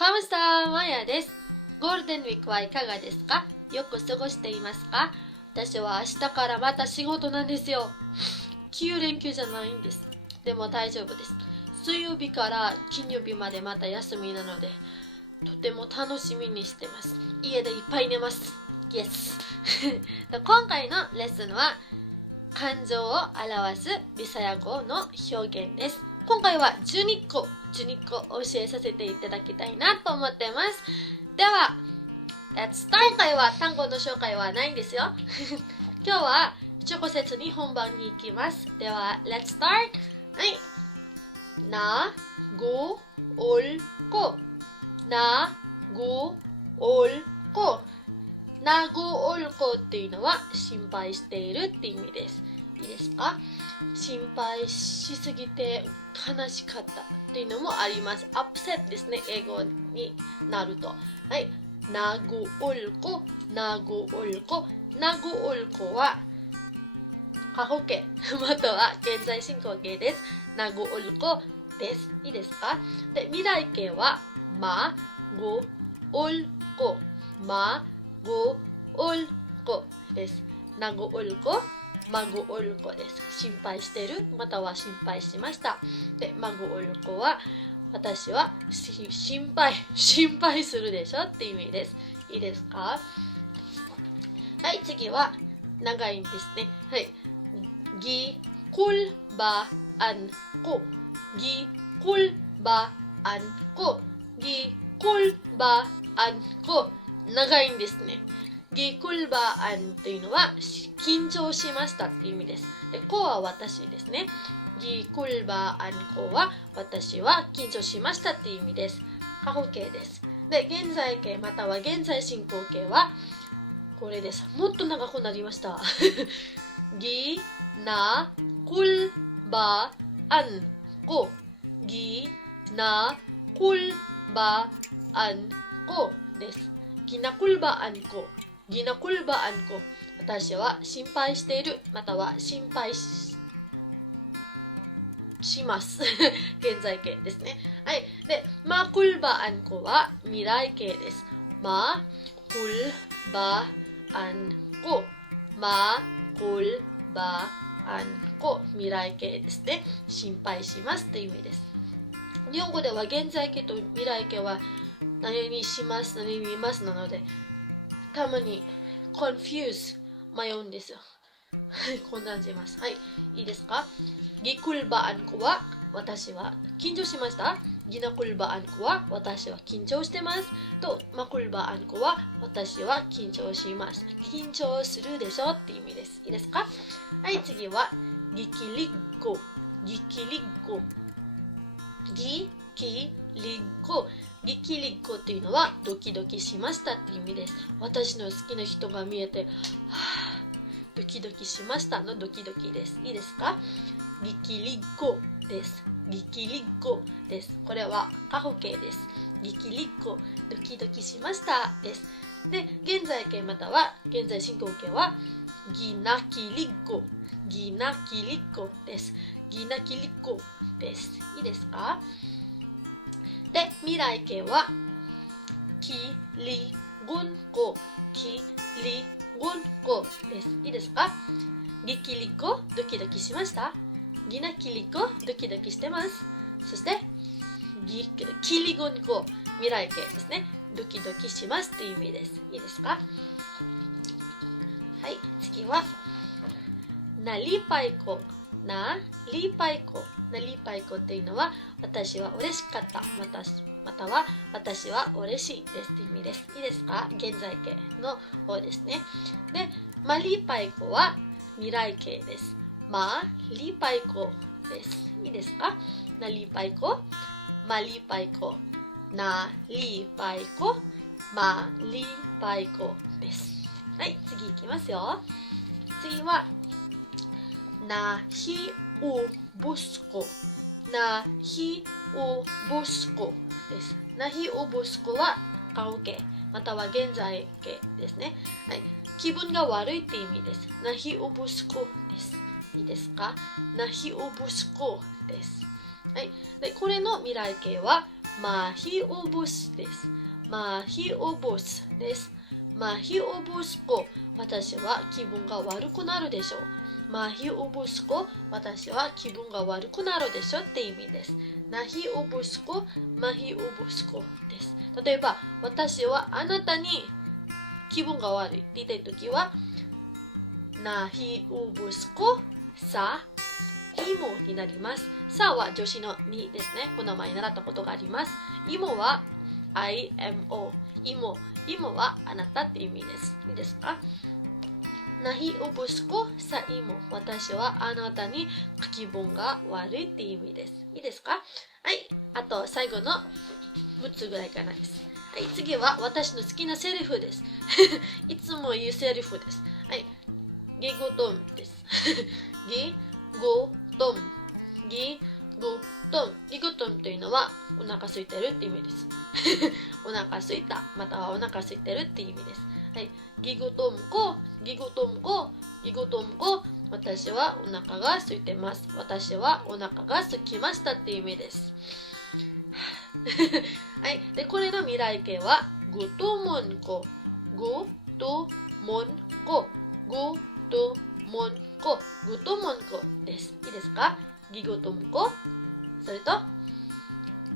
カムスターマヤです。ゴールデンウィークはいかがですか？よく過ごしていますか？私は明日からまた仕事なんですよ。9連休じゃないんです。でも大丈夫です。水曜日から金曜日までまた休みなので、とても楽しみにしてます。家でいっぱい寝ます。イエス。今回のレッスンは感情を表すビサヤ語の表現です。今回は12個教えさせていただきたいなと思ってます。では、Let's start! 今回は単語の紹介はないんですよ。今日は直接に本番に行きます。では、Let's start! はい。な、ご、おる、こ。な、ご、おる、こ。なごおるこっていうのは心配しているって意味です。いいですか？心配しすぎて悲しかったっていうのもあります。upset ですね、英語になると。はい。なごおるこ、なごおるこ。なごおるこは過去形または現在進行形です。なごおるこです。いいですか？で、未来形はまごおるこ、まごおるこです。なごおるこ、まごおるこです。心配している、または心配しました。で、まごおるこは私は心配するでしょって意味です。いいですか？はい、次は長いんですね。はい。ぎこるばあんこ。ぎこるばあんこ。ぎこるばあんこ。長いんですね。ぎこるばあんというのは緊張しましたっていう意味です。で、こは私ですね。ぎこるばあんこは私は緊張しましたっていう意味です。過去形です。で、現在形または現在進行形はこれです。もっと長くなりました。ぎなこるばあんこ。ぎなこるばあんこです。ぎなこるばあんこ。ぎなこるばあんこ。私は心配している、または心配します。現在形ですね。はい。で、まこるばあんこは未来形です。まこるばあんこ。まこるばあんこ。未来形ですね。心配しますという意味です。日本語では現在形と未来形は何にします、何に見ますなので、たまに迷うんですよ。混乱します。はい。いいですか？ぎくるばあんこは私は緊張しました。ぎなくるばあんこは私は緊張してます。と、まくるばあんこは私は緊張します。緊張するでしょって意味です。いいですか？はい、次はぎきりっこ。ぎきりっこ。ぎきりっこ。ぎきりっこっていうのはドキドキしましたって意味です。私の好きな人が見えて、ドキドキしましたのドキドキです。いいですか？ぎきりっこです。ぎきりっこです。これは過去形です。ぎきりっこ、ドキドキしましたです。で、現在形または現在進行形はぎなきりっこ、ぎなきりっこです。ぎなきりっこです。いいですか？で、未来形はきりごんこ、きりごんこです。いいですか？ぎきりこ、ドキドキしました？ぎなきりこ、ドキドキしてます。そして、きりごんこ、未来形ですね。ドキドキしますっていう意味です。いいですか？はい、次は、なりぱいこ。なりぱいこ。なりぱいこっていうのは、私は嬉しかった。または私は嬉しいですって意味です。いいですか？現在形の方ですね。で、まりぱいこは未来形です。まりぱいこです。いいですか？なりぱいこ、まりぱいこ、なりぱいこ、まりぱいこです。はい、次いきますよ。次はなひおぼすこ。なひおぼすこです。なひおぼすこは過去形または現在形ですね。はい、気分が悪いって意味です。なひおぼすこです。いいですか？なひおぼすこです。はい、でこれの未来形はマヒオボスです。マヒオボスです。マヒオボスコ、私は気分が悪くなるでしょう。マヒオボスコ、私は気分が悪くなるでしょって意味です。ナヒオボスコ、マヒオボスコです。例えば、私はあなたに気分が悪いって言いたいときは、ナヒオボスコ、サ、イモになります。サは助詞のにですね。この前習ったことがあります。イモは IMO。イモはあなたって意味です。いいですか？ナヒオボスコサイモ。私はあなたに気分が悪いって意味です。いいですか？はい。あと最後の6つぐらいかなです。はい。次は私の好きなセリフです。いつも言うセリフです。はい。ギゴトンです。ギゴトン。ギゴトン。ギゴトンというのはお腹空いてるって意味です。お腹空いた、またはお腹空いてるって意味です。はい。ギゴトンコ、ギゴトンコ、ギゴトンコ。私はお腹が空いてます。私はお腹が空きましたって意味です。はい。で、これの未来形はゴトモンコ、ゴトモンコ、ゴトモンコ、ゴトモンコです。いいですか？ギゴトンコ、それと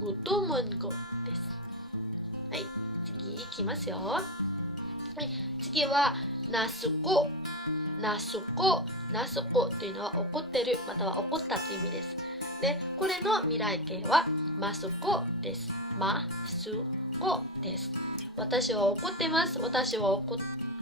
ゴトモンコです。はい。次いきますよ。はい。次はナスコ、ナスコ、ナスコというのは怒ってる、または怒ったという意味です。で、これの未来形はマスコです。マスコです。私は怒ってます。私は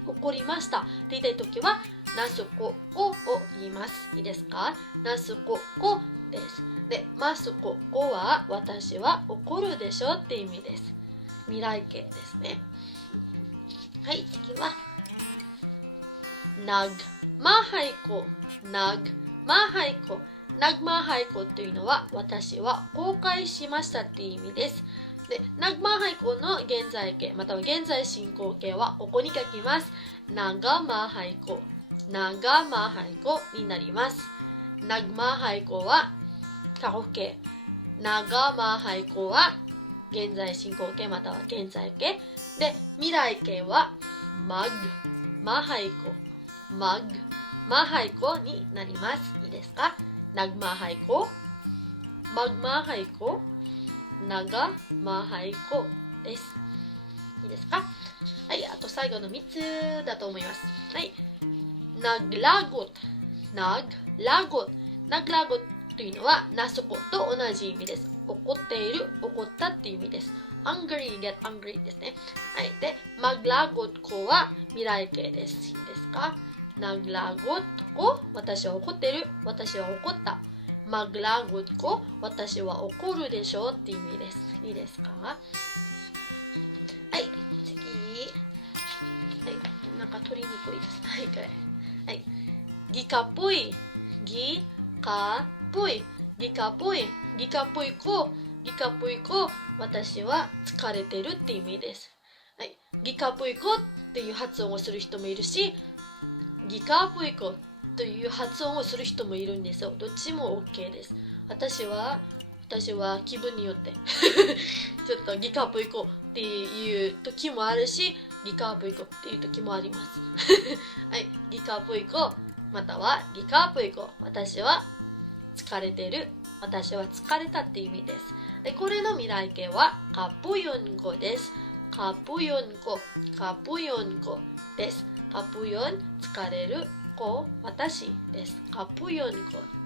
怒りました。って言いたいときはナスココを言います。いいですか？ナスココです。で、マスココは私は怒るでしょって意味です。未来形ですね。はい、次はナグマハイコ、ナグマハイコ。ナグマハイコというのは私は後悔しましたっていう意味です。で、ナグマハイコの現在形または現在進行形はここに書きます。ナガマハイコ、ナガマハイコになります。ナグマハイコは過去形、ナガマハイコは現在進行形または現在形で、未来形はマグマハイコ、マグマハイコになります。いいですか？ナグマハイコ、マグマハイコ、ナガマハイコです。いいですか？はい、あと最後の3つだと思います。はい。ナグラゴト、ナグラゴト。ナグラゴトというのはナスコと同じ意味です。怒っている、怒ったっていう意味です。angry, get angry ですね。はい。で、マグラゴトコは未来形です。いいですか？ナグラゴトコ、私は怒っている、私は怒った。マグラゴトコ、私は怒るでしょうって意味です。いいですか？はい、次。はい、なんか取りにくいです。はい、これ。はい。ギカぽい、ギカぽい、ギカぽい、ギカぽい子、ギカぽい子、私は疲れてるって意味です。はい。ギカぽい子っていう発音をする人もいるし、ギカぽい子という発音をする人もいるんですよ。どっちも OK です。私は気分によってちょっとギカぽい子っていう時もあるし、ギカぽい子っていう時もありますはい、ギカぽい子またはギカぽい子、私は疲れてる、私は疲れたって意味です。で、これの未来形はカプヨンコです。カプヨンコ、カプヨンコです。カプヨン、疲れる子、私です。カプヨンコ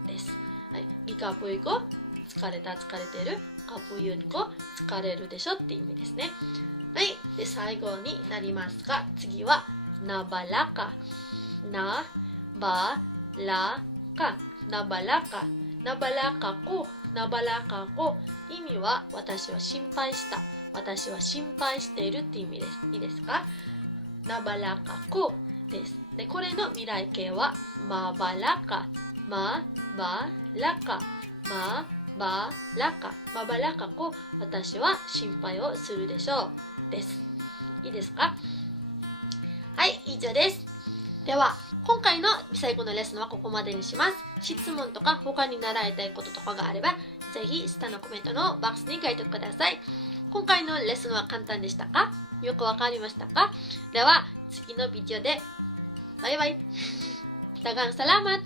です。はい、ギカプイコ、疲れた、疲れてる。カプヨンコ、疲れるでしょって意味ですね。はい、で最後になりますが、次はナバラカ、ナバラカ、ナバラカ、ナバラカコ、ナバラカコ。意味は私は心配した、私は心配しているって意味です。いいですか？ナバラカコです。で、これの未来形はマバラカ、マバラカ、マバラカ、マバラカコ、私は心配をするでしょうです。いいですか？はい、以上です。では、今回の最後のレッスンはここまでにします。質問とか他に習いたいこととかがあれば、ぜひ下のコメントのボックスに書いてください。今回のレッスンは簡単でしたか？よくわかりましたか？では次のビデオでバイバイ。Daghang salamat!